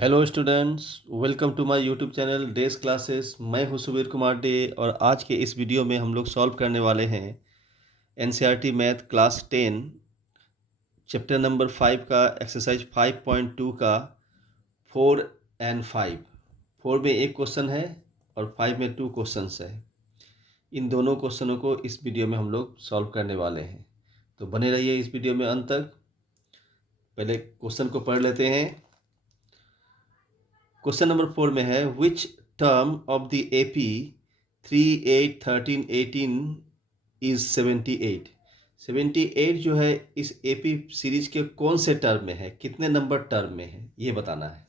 Hello students, welcome to my YouTube channel days classes. मैं हूं Subir Kumar day और आज के इस वीडियो में हम लोग सॉल्व करने वाले हैं NCERT math class 10 chapter number 5 का एक्सरसाइज 5.2 का 4 and 5। 4 में एक क्वेश्चन है और 5 में 2 क्वेश्चंस है। इन दोनों क्वेश्चनों को इस वीडियो में हम लोग सॉल्व करने वाले हैं, तो बने रहिए इस वीडियो में अंत तक। पहले क्वेश्चन को पढ़ लेते हैं। क्वेश्चन नंबर 4 में है which term of the AP 3, 8, 13, 18 is 78। 78 जो है इस एपी सीरीज के कौन से टर्म में है, कितने नंबर टर्म में है, ये बताना है।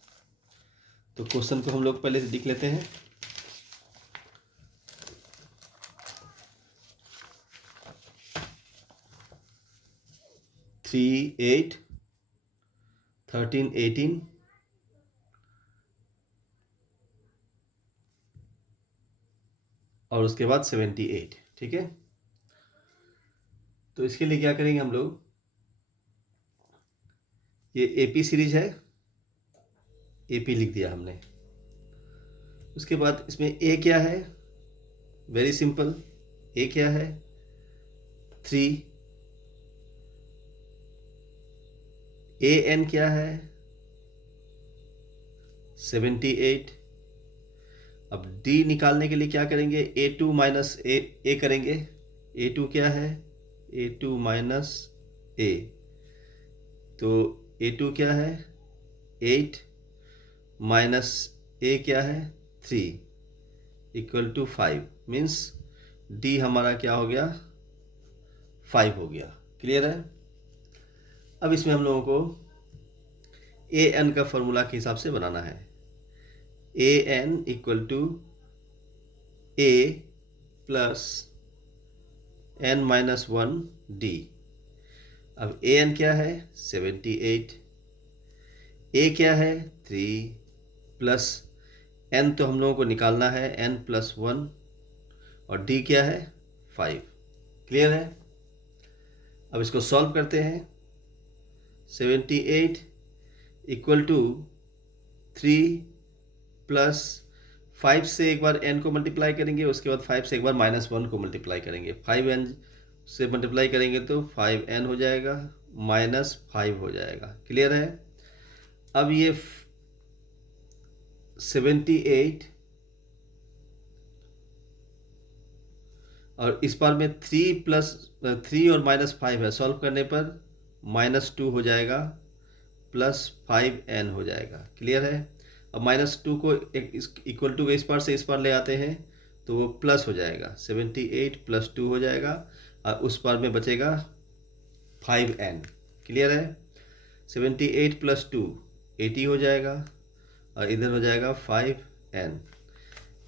तो क्वेश्चन को हम लोग पहले से लिख लेते हैं। थ्री, 8, 13, 18 और उसके बाद 78। ठीक है, तो इसके लिए क्या करेंगे हम लोग, ये एपी सीरीज है, एपी लिख दिया हमने। उसके बाद इसमें ए क्या है, वेरी सिंपल, ए क्या है 3, ए एन क्या है 78। अब डी निकालने के लिए क्या करेंगे, A2 माइनस ए करेंगे। A2 क्या है, A2 माइनस ए, तो A2 क्या है 8 माइनस ए क्या है 3 इक्वल टू 5। मीन्स डी हमारा क्या हो गया 5 हो गया। क्लियर है। अब इसमें हम लोगों को ए एन का फॉर्मूला के हिसाब से बनाना है। A N equal to A plus N minus 1 D. अब ए एन क्या है 78, ए क्या है 3 प्लस एन तो हम लोगों को निकालना है एन प्लस 1 और डी क्या है 5। क्लियर है। अब इसको सॉल्व करते हैं। 78 इक्वल टू 3 प्लस 5 से एक बार n को मल्टीप्लाई करेंगे, उसके बाद 5 से एक बार -1 को मल्टीप्लाई करेंगे। 5n से मल्टीप्लाई करेंगे तो 5n हो जाएगा, -5 हो जाएगा। क्लियर है। अब ये 78 और इस बार में 3 और -5 है, सॉल्व करने पर -2 हो जाएगा प्लस 5n हो जाएगा। क्लियर है। अब -2 को इक्वल टू इस पार से इस पार ले आते हैं तो वो प्लस हो जाएगा, 78 + 2 हो जाएगा और उस पार में बचेगा 5n। क्लियर है। 78 + 2 80 हो जाएगा और इधर हो जाएगा 5n।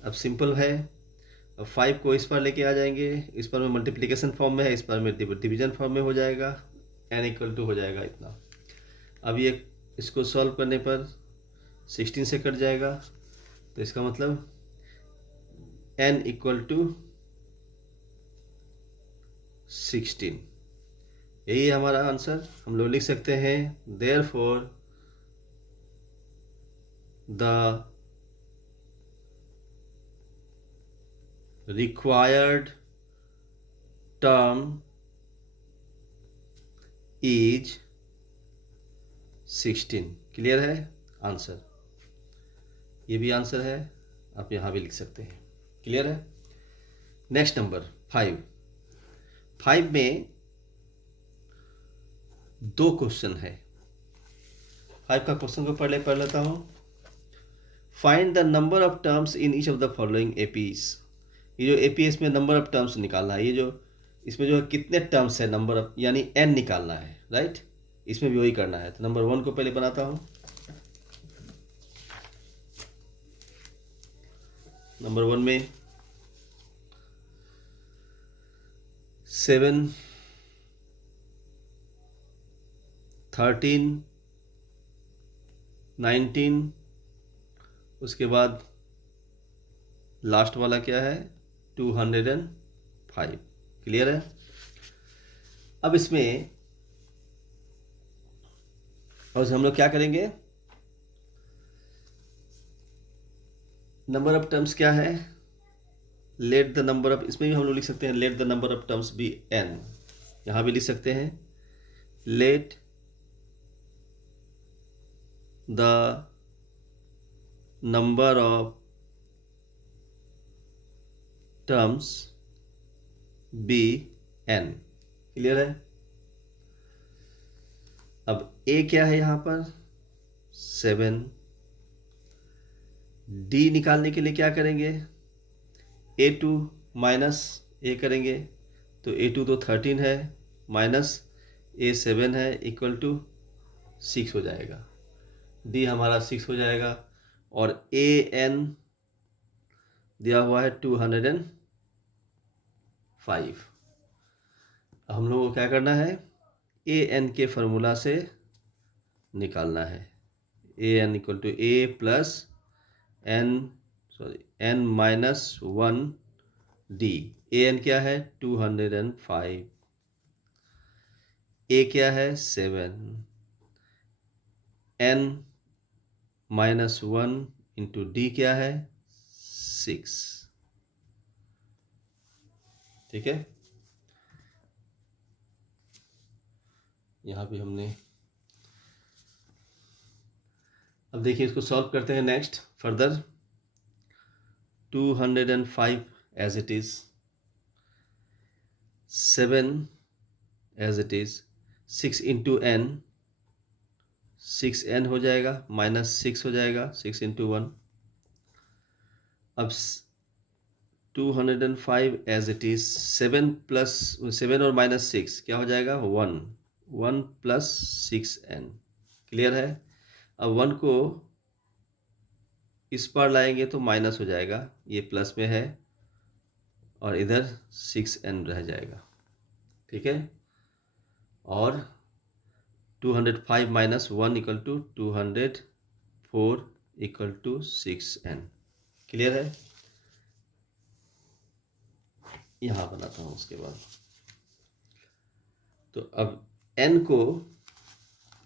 अब सिंपल है। अब 5 को इस पर लेके आ जाएंगे, इस पर में मल्टीप्लिकेशन फॉर्म में है, इस पर में डिवीजन फॉर्म में हो जाएगा, n इक्वल टू हो जाएगा इतना। अब ये इसको सॉल्व करने पर 16 से कट जाएगा, तो इसका मतलब n इक्वल टू 16। यही है हमारा आंसर। हम लोग लिख सकते हैं therefore the required term is 16। Clear है आंसर। ये भी आंसर है, आप यहाँ भी लिख सकते हैं। क्लियर है। Next number 5। 5 में 2 क्वेश्चन है। 5 का क्वेश्चन को पढ़ लेता हूँ। Find the number of terms in each of the following APs. ये जो एपीएस में नंबर ऑफ टर्म्स निकालना है, ये जो इसमें जो है कितने टर्म्स है, नंबर ऑफ यानी n निकालना है, राइट। इसमें भी वही करना है। तो नंबर 1 को पहले बनाता हूँ। नंबर 1 में 7, 13, 19, उसके बाद लास्ट वाला क्या है 205। क्लियर है। अब इसमें और हम लोग क्या करेंगे, नंबर ऑफ टर्म्स क्या है, लेट द नंबर ऑफ, इसमें भी हम लोग लिख सकते हैं let the number of terms be n, यहाँ भी लिख सकते हैं let the number of terms be n। Clear है। अब a क्या है यहाँ पर 7, d निकालने के लिए क्या करेंगे, a2 माइनस a करेंगे, तो a2 तो 13 है माइनस a7 है इक्वल टू 6 हो जाएगा, d हमारा 6 हो जाएगा, और an दिया हुआ है 205। हम लोगों को क्या करना है, an के फॉर्मूला से निकालना है, an equal to a plus n minus 1 d। an क्या है 205, a क्या है 7, n माइनस 1 इंटू d क्या है 6। ठीक है, यहाँ भी हमने, अब देखिए इसको सॉल्व करते हैं next further. 205 as it is, 7 as it is, 6 into n, 6n हो जाएगा माइनस 6 हो जाएगा, 6 इंटू 1। अब 205 एज इट इज, 7 और माइनस 6 क्या हो जाएगा 1 प्लस 6n। क्लियर है। अब 1 को इस पार लाएंगे तो माइनस हो जाएगा, ये प्लस में है, और इधर 6n रह जाएगा। ठीक है, और 205 minus 1 equal to 204 equal to 6n। Clear है। यहाँ बनाता हूँ उसके बाद, तो अब n को,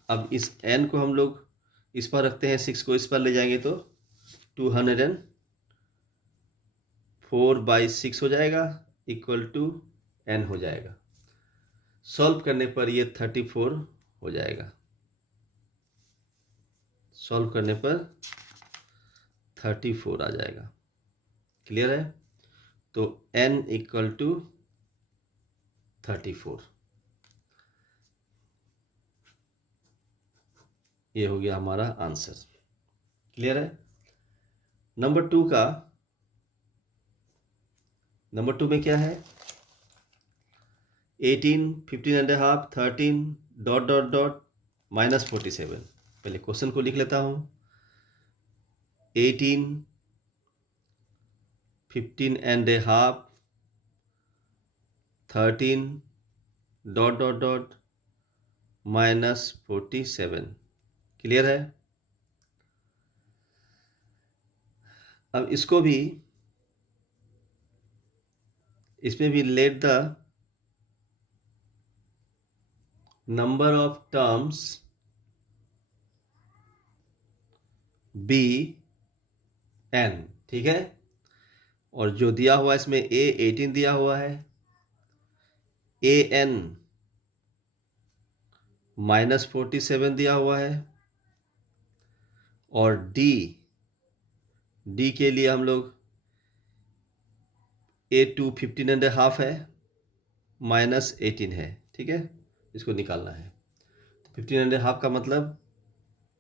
अब इस n को हम लोग इस पर रखते हैं, 6 को इस पर ले जाएंगे तो 204/6 हो जाएगा इक्वल टू n हो जाएगा। सॉल्व करने पर ये 34 हो जाएगा, सॉल्व करने पर 34 आ जाएगा। क्लियर है। तो n इक्वल टू 34, ये हो गया हमारा आंसर। क्लियर है। नंबर 2 का, नंबर 2 में क्या है 18, 15.5, 13 डॉट डॉट डॉट माइनस 47। पहले क्वेश्चन को लिख लेता हूँ, 18, 15.5, 13 dot dot dot minus 47। Clear है। अब इसको भी, इसमें भी let the number of terms be n। ठीक है, और जो दिया हुआ है इसमें a 18 दिया हुआ है, an माइनस 47 दिया हुआ है, और d के लिए हम लोग a2 15.5 है माइनस 18 है। ठीक है, इसको निकालना है, तो 15.5 का मतलब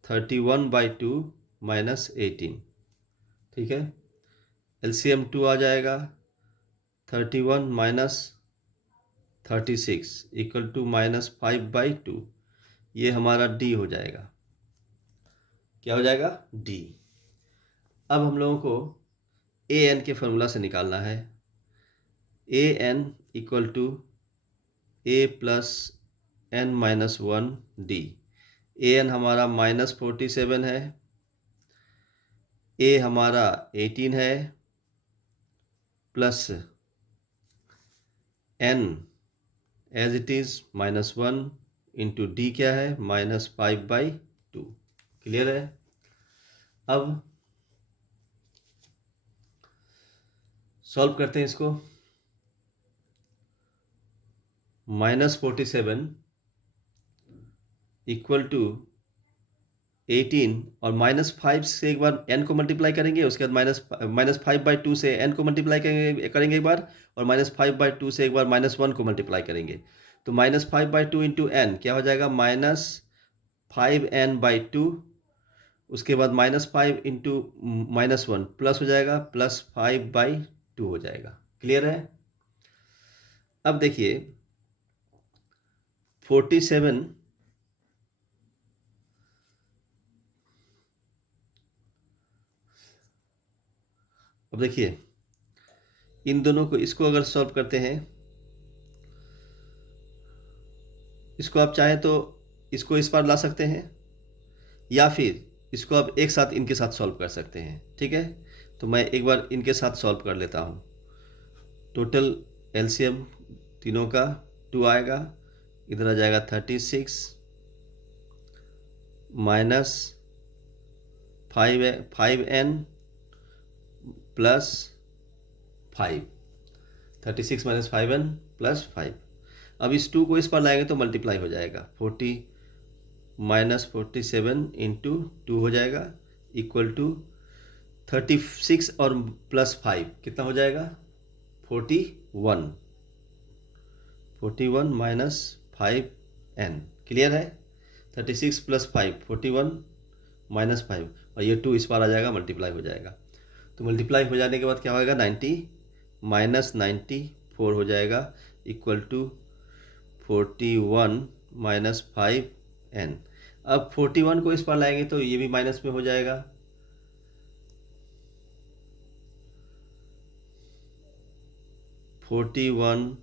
31/2 माइनस 18। ठीक है, LCM 2 आ जाएगा, 31 माइनस 36 इक्वल टू माइनस 5/2। ये हमारा d हो जाएगा। क्या हो जाएगा d। अब हम लोगों को an के फॉर्मूला से निकालना है, an equal to a plus n minus 1 d। an हमारा माइनस 47 है, a हमारा 18 है, plus n as it is minus 1 into D क्या है माइनस 5/2। क्लियर है। अब सॉल्व करते हैं इसको। -47 इक्वल टू 18 और -5 से एक बार n को मल्टीप्लाई करेंगे, उसके बाद -5/2 से n को मल्टीप्लाई करेंगे एक बार, और -5/2 से एक बार -1 को मल्टीप्लाई करेंगे। तो -5/2 इंटू n क्या हो जाएगा, -5n/2, उसके बाद -5 इंटू -1 प्लस हो जाएगा, +5/2 हो जाएगा। क्लियर है? अब देखिए 47 अब देखिए इन दोनों को, इसको अगर सॉल्व करते हैं, इसको आप चाहें तो इसको इस पार ला सकते हैं, या फिर इसको आप एक साथ इनके साथ सॉल्व कर सकते हैं। ठीक है, तो मैं एक बार इनके साथ सॉल्व कर लेता हूँ। टोटल एलसीएम तीनों का 2 आएगा, इधर आ जाएगा 36 minus 5n plus 5, 36 minus 5n plus 5। अब इस 2 को इस पर लाएंगे तो मल्टीप्लाई हो जाएगा, 40 माइनस 47 इंटू 2 हो जाएगा, इक्वल टू 36 और प्लस 5 कितना हो जाएगा, 41 माइनस 5n। क्लियर है? 36 प्लस 5 41 माइनस 5, और ये 2 इस बार आ जाएगा, मल्टीप्लाई हो जाएगा। तो मल्टीप्लाई हो जाने के बाद क्या होगा, 90 माइनस 94 हो जाएगा, इक्वल टू 41 माइनस 5n। अब 41 को इस पर लाएंगे तो ये भी माइनस में हो जाएगा, 41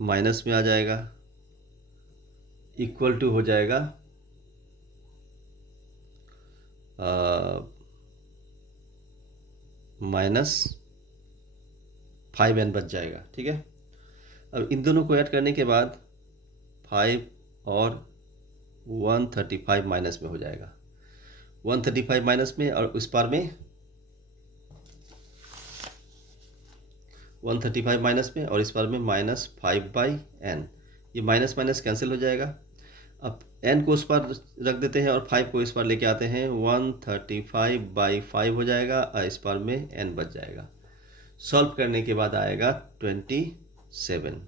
माइनस में आ जाएगा, इक्वल टू हो जाएगा माइनस 5n बच जाएगा। ठीक है, अब इन दोनों को ऐड करने के बाद 5 और 135 माइनस में हो जाएगा, 135 माइनस में, और उस पार में 135 माइनस में, और इस बार में -5/n। ये माइनस माइनस कैंसिल हो जाएगा। अब n को उस पर रख देते हैं और 5 को इस पर लेके आते हैं, 135/5 हो जाएगा, और इस बार में n बच जाएगा। सॉल्व करने के बाद आएगा 27।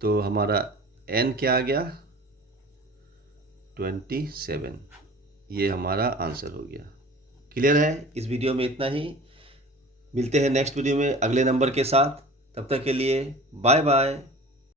तो हमारा n क्या आ गया, 27। ये हमारा आंसर हो गया। क्लियर है? इस वीडियो में इतना ही। मिलते हैं नेक्स्ट वीडियो में अगले नंबर के साथ। तब तक के लिए बाय बाय।